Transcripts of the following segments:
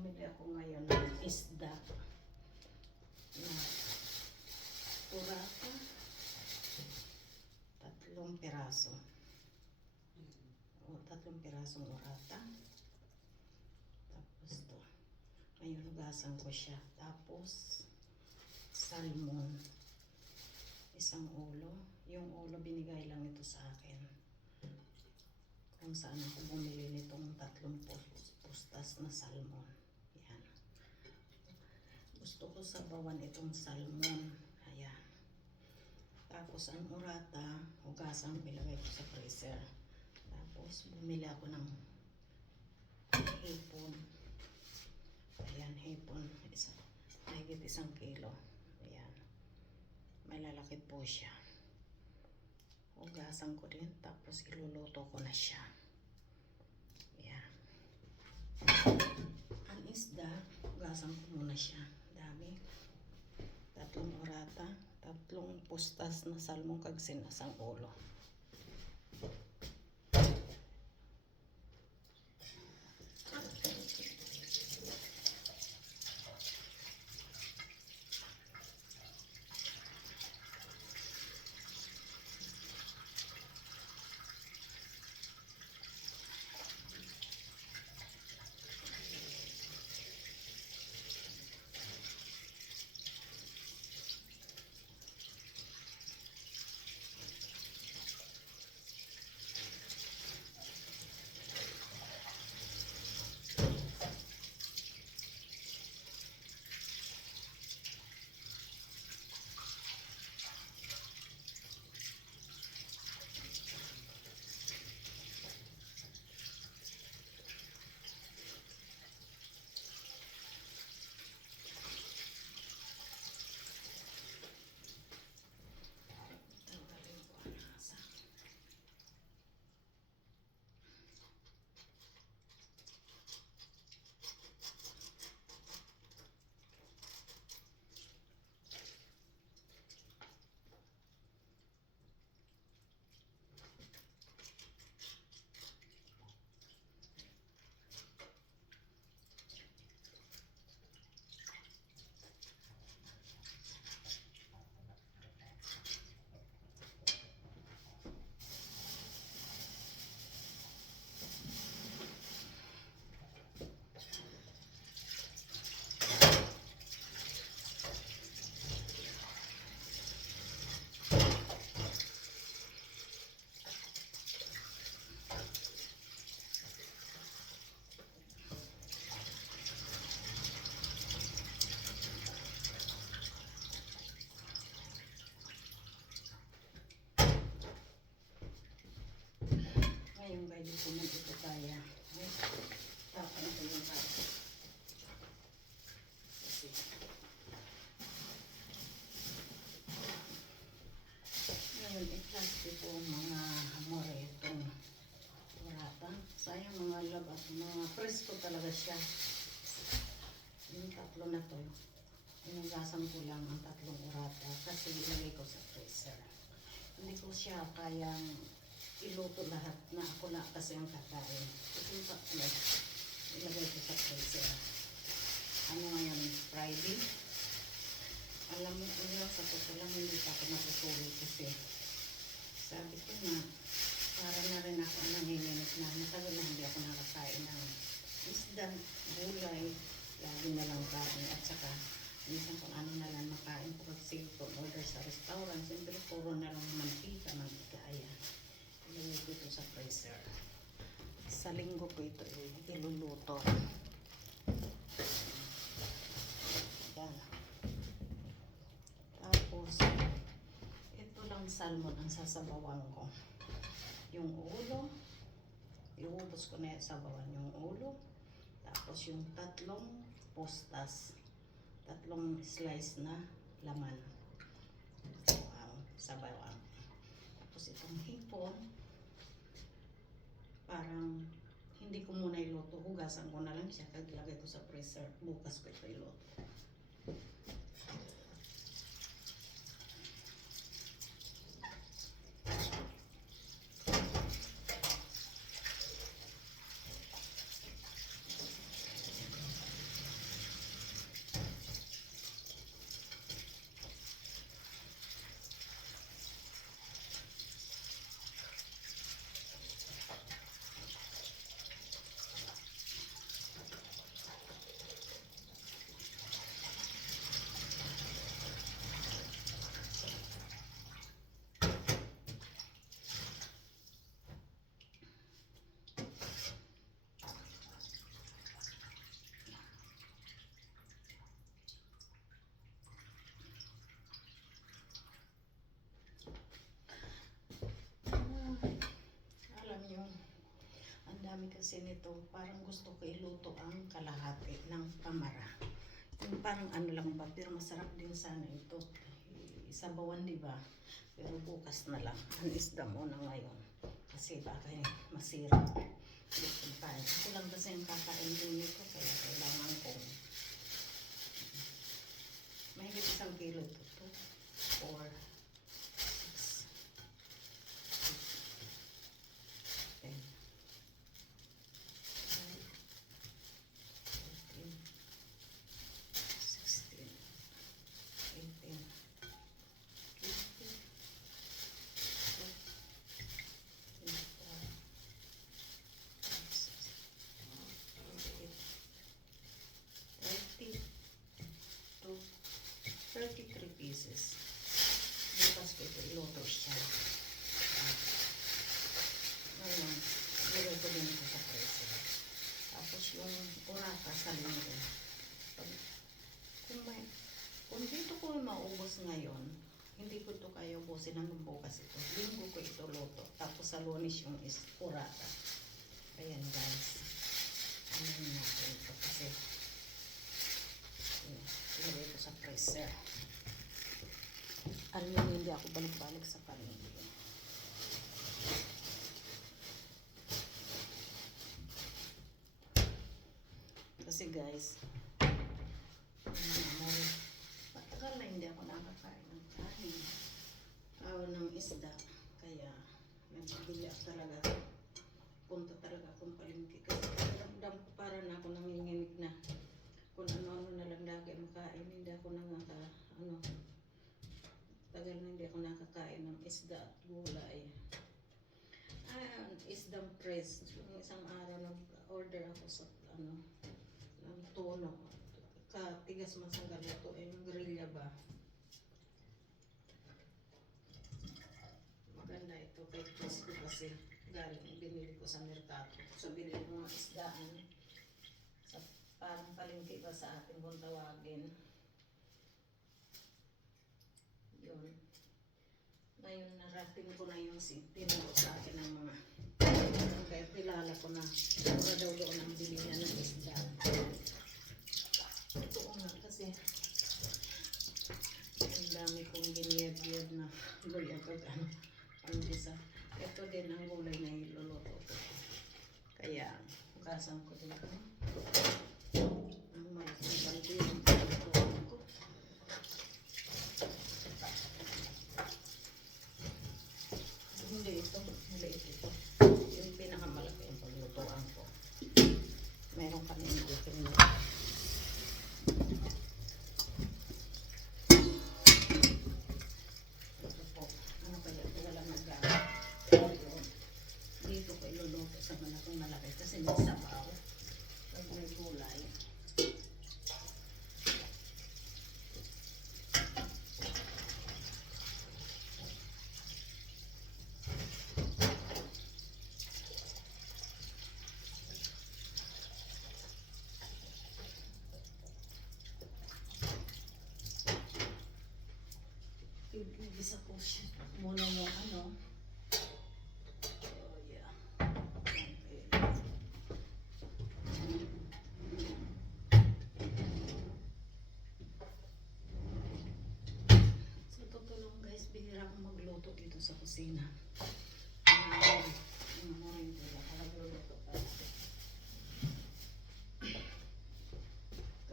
Bumili ako ngayon ng isda na turata. 3 piraso. O, 3 pirasong urata. Tapos to. Ngayon hugasan ko siya. Tapos salmon. Isang ulo. Yung ulo binigay lang ito sa akin. Kung saan ako bumili nitong 3 pustas na salmon. Yan. Gusto ko sabawan itong salmon. Ayan. Tapos ang urata, hugasan, ilagay ko sa freezer. Tapos bumili ako ng hipon. Ayan, hipon. Mahigit 1 kilo. Ayan. May lalaki po siya. Hugasan ko din. Tapos iluluto ko na siya. Ayan. Ang isda, hugasan ko muna siya. Dami. 3 orata. 3 pustas na salmon kag sinasang ulo. Ngayon guys, dito mo ito kaya. Tapos ito yung kaya. Ngayon, i-plastic po mga amore itong urata. Sayang mga labas, mga presko talaga siya. Yung 3 na to, inugasan ko lang ang 3 urata kasi ilagay ko sa freezer. Hindi ko siya kayang iluto lahat na ako na kasi ang kakain. Ito yung 3, ilagay ko sa freezer. Ano ngayon, Friday? Alam mo, sa totoo lang, hindi pa ako natutulog kasi sabi ko na, para na rin ako nanginginig na matagal na hindi ako nakakain ng isda, gulay, lagi na lang kain at saka minsan kung ano na lang makain ko kasi kung order sa restaurant, siyempre puro na lang mantika, mantikaya. Ilagay ko ito sa freezer. Sa linggo ko ito iluluto. Yan. Tapos, ito lang salmon ang sasabawan ko. Yung ulo, iubos ko na sa sabawan yung ulo. Tapos yung 3 postas, 3 slice na laman. Sabawan. Tapos itong hipon, parang hindi ko muna iluto. Hugasan ko na lang siya. Kaglagay ko sa freezer. Bukas ko ito iluto. dami kasi nito. Parang gusto ko iluto ang kalahati ng kamara. Yung parang ano lang ba, pero masarap din sana ito. Isabawan, di ba? Pero bukas na lang. Ang isda muna ngayon. Kasi baka masira. Ako lang kasi ang kakain din nito. Kaya kailangan kong mahigit 1 kilo ito. 4, 6, 10, 16, 18, 20, 33 pieces. Bukas ko ito iluto siya. Ngayon, ilagay ko din ito sa freezer. Tapos yung orata sa linggo. Kung dito ko maubos ngayon, hindi ko ito kaya ubusin hanggang bukas ito. Linggo ko ito luto. Tapos sa Lunes yung orata. Ayan guys. Ano natin ito kasi ilagay ko sa freezer. Alam mo, hindi ako balik-balik sa palengke. Kasi guys, matagal na hindi ako nakakain ng kanin o ng isda. Kaya nagbibili ako talaga. Punta talaga akong palengke. Kasi ramdam ko para na ako nanginginig na. Kung ano-ano na lang lagi makain. Hindi ako tagal na hindi ako nakakain ng isda at gulay. Isdang press. Yung isang araw nag-order ako sa ng tono. Katigas man sa galuto. Yung grilya ba? Maganda ito kay Chris ko kasi galing binili ko sa merkato. So binili ko mga isdaan. Parang palengke ba sa atin kung tawagin. Yun. Ngayon narating ko na yung tinuro sa akin ng mga kaya kilala ko na mura daw doon ang bilihan ng isda. Totoo nga kasi ang dami kong giniyab-yab na gulay ang isa. Ito din ang gulay na iluluto ko. Kaya hugasan ko din ito. Ang malaking balde yung pagkukuhan ko. Hindi ito. Maliit ito. Yung pinakamalaki yung paglutuan ko. Meron kami yung itin mo. Ito po. Ano kaya ito walang naggamit. Dito ko iluluto sa malakong malaki kasi may sabaw. Pag may gulay. Igisa ko siya muna yung oh yeah. Okay. Sa totoo lang guys, bihira akong magluto dito sa kusina.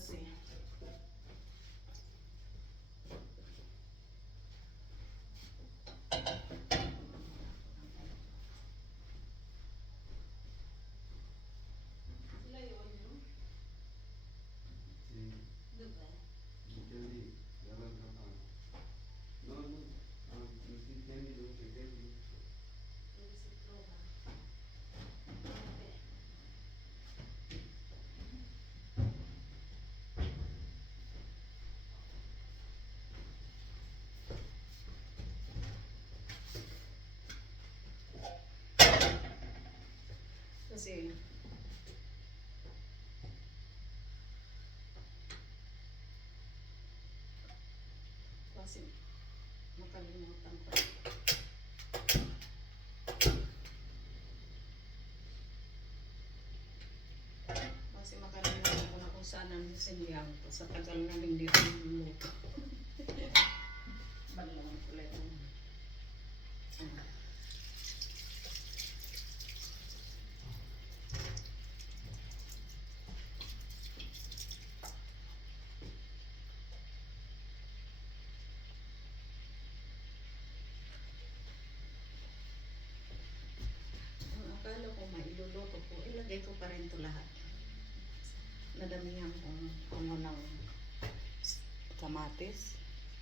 Kasi kasi makalimutan ko. sindihan ko sa tagal na hindi ko niluluto. Balong ulit. Ang akala ko mailuluto ko, ilagay ko pa rin ito lahat. Nadamihan kong ano ng kamatis,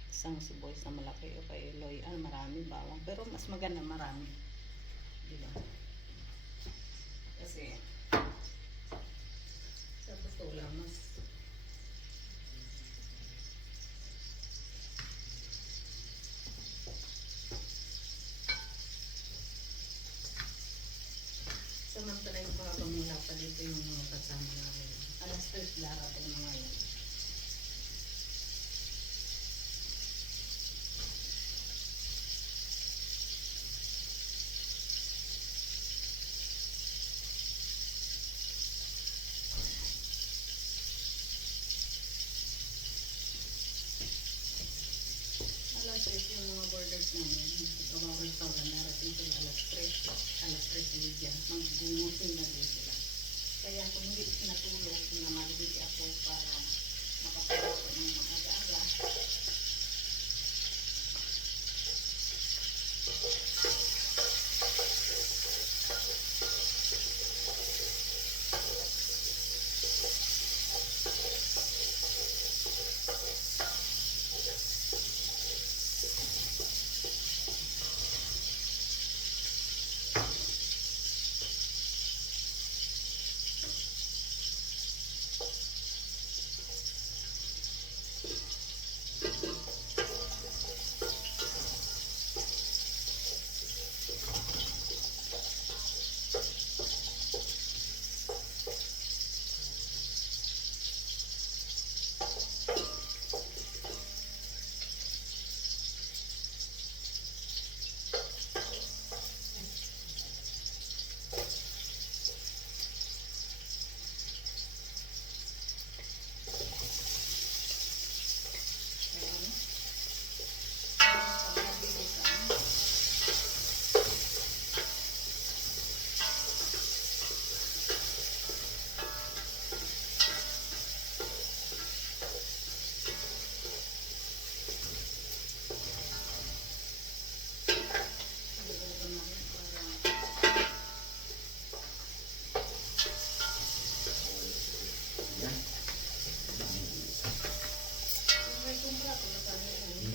isang sibuyas na malaki o kay Loy, marami bawang, pero mas maganda marami, diba? Kasi sa totoo lang mas samantala yung habang wala pa dito yung mga kasama namin. Alas 3 darating mga yun. Alas 3 yung mga borders namin. Mga restaurant darating sila alas 3. Alas 3 sila dyan. Magbungutin na din sila. Kaya kung hindi natulog, namalibig ako para makapagod ng mga aga-aga.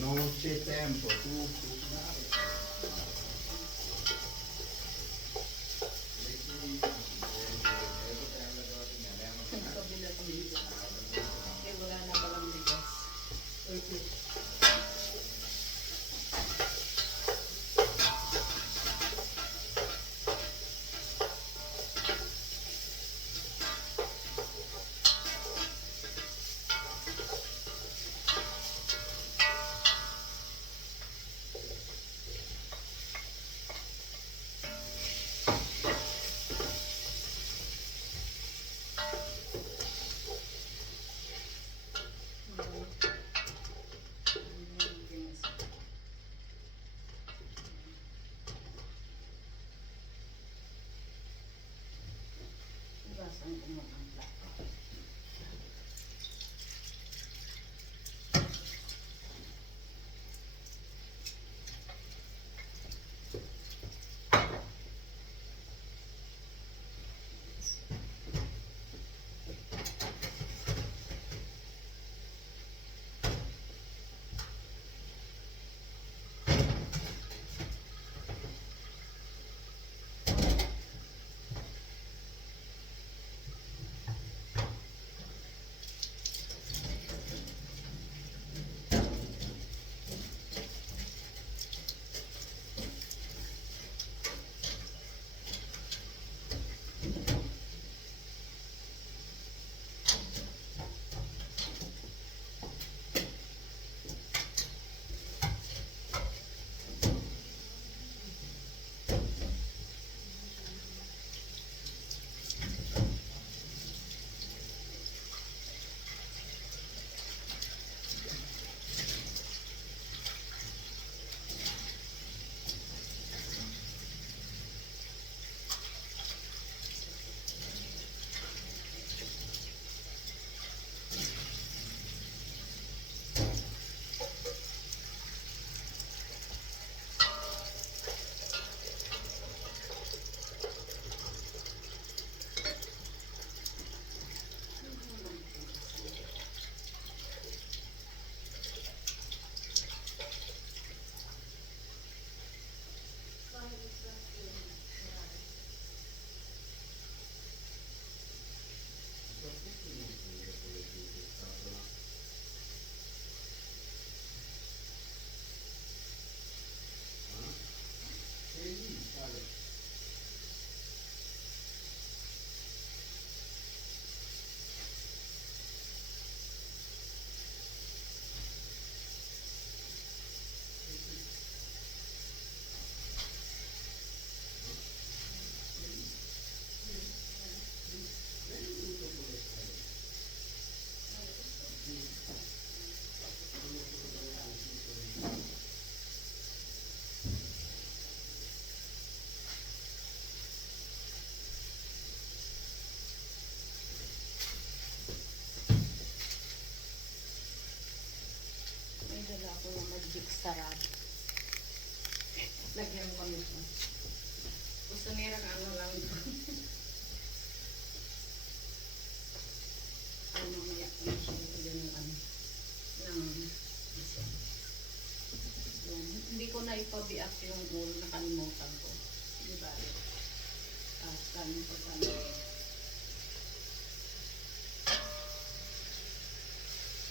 Non c'è tempo, tu cucinare. Kabila kang bigas. Eh, wala na palang bigas. Okay. Ang umang plato.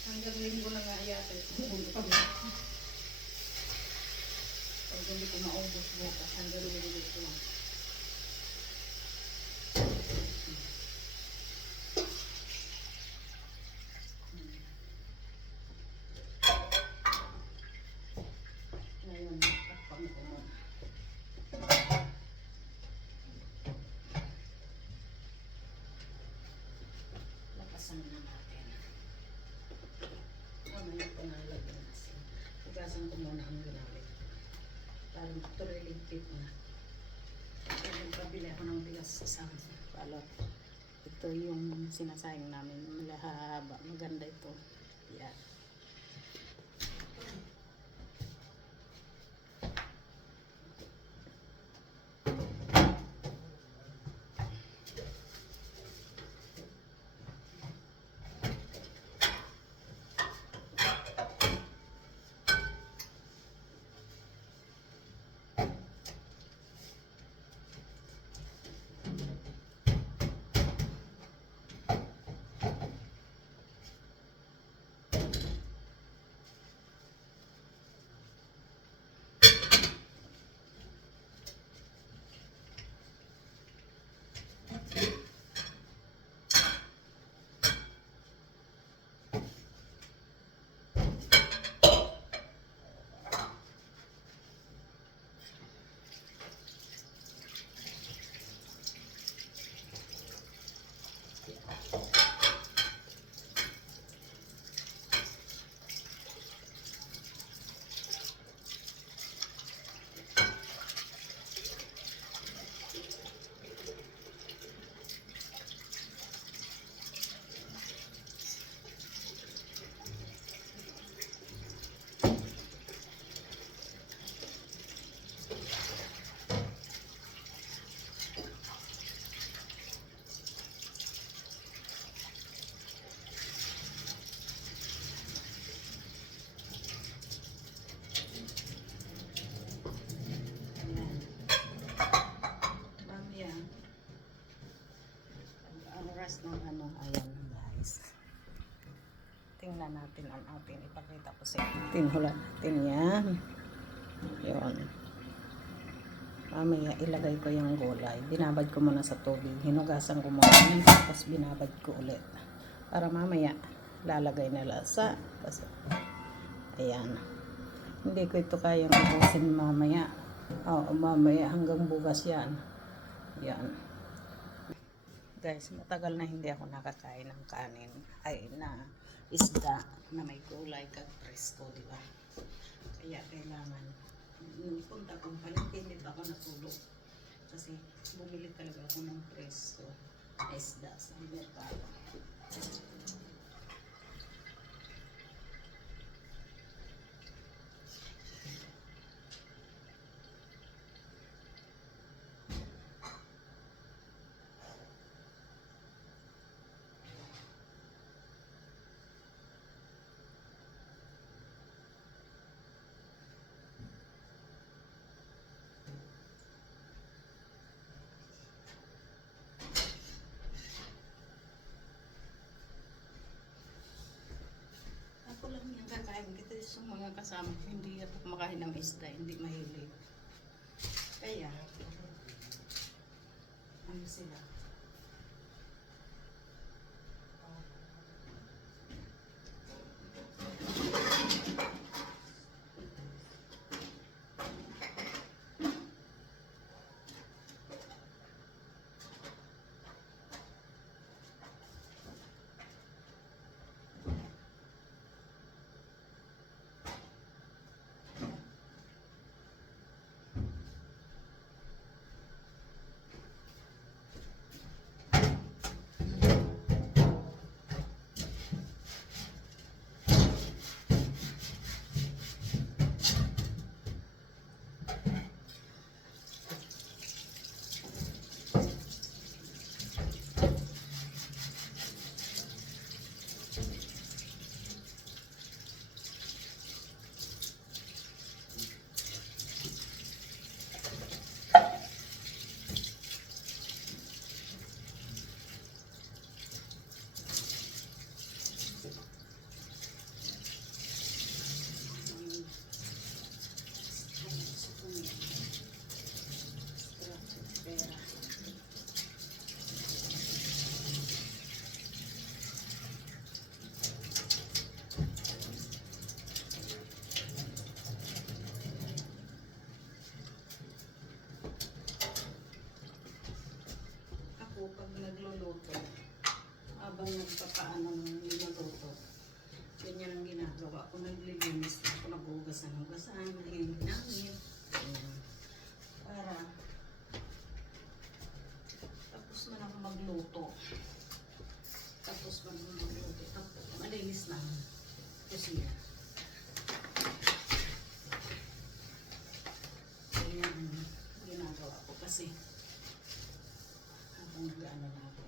Hanggang linggo na nga yata ito. Pag hindi ko maubos bukas, hanggang linggo ito. Ngayon, takpang ko muna. Lakasan na natin. Mamaya ko na lagyan nasin. Hugasan ko muna ang ginamit. Parang tuloy-ligpit na. Pabili ako ng bigas sa balot. Ito yung sinasayang namin. Malahaba. Maganda ito. Yan. Oras ng ano, ayan guys. Tingnan natin ang ating ipakita ko sa inyo. Tinhulan natin yan. Yun. Mamaya ilagay ko yung gulay. Binabad ko muna sa tubig. Hinugasan ko muna. Tapos binabad ko ulit. Para mamaya lalagay na lasa. Kasi, ayan. Hindi ko ito kayang ubusin mamaya. Mamaya hanggang bukas yan. Yan. Guys, matagal na hindi ako nakakain ng kanin ay na isda na may gulay kag presko, di ba? Kaya kailangan nung punta kong palengke hindi pa ako natulog kasi bumili talaga ako ng presko na isda sa merkado. Ako lang yung kakain kita sa mga kasama ko. Hindi ako kumakain ng isda, hindi mahilig. Kaya, ano sila? ko pag nagluluto, habang nagpapaano ng niluluto, ganyan ang ginagawa ko. Naglilinis ako, naghugas ng hugasan, nahinit. Para tapos na ako magluto. Tapos malinis na ang kusina. Ganyan ang ginagawa ko kasi habang nag-ano na ako.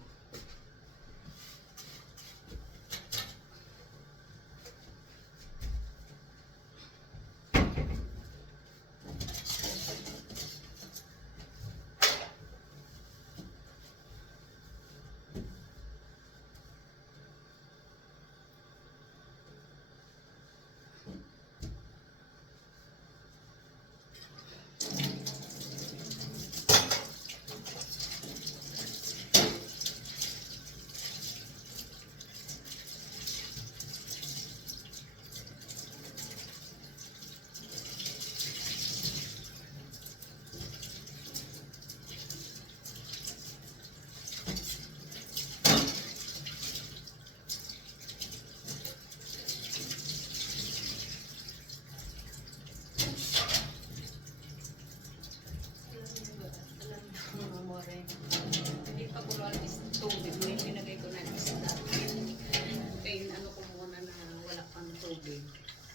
Hindi pa ko alis ng tubig. May pinagay ko na isda. Kaya ano ko muna na wala pang tubig.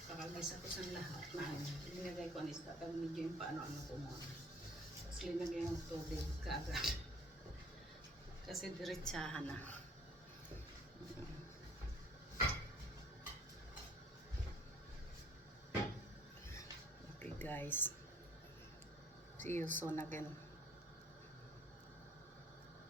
Kakagisa ko sa lahat na linagay ko ang isda. Pag medyo yung paano-ano ko muna. Tapos linagay yung tubig kaagad. Kasi diretsahan na. Okay guys. See you soon again.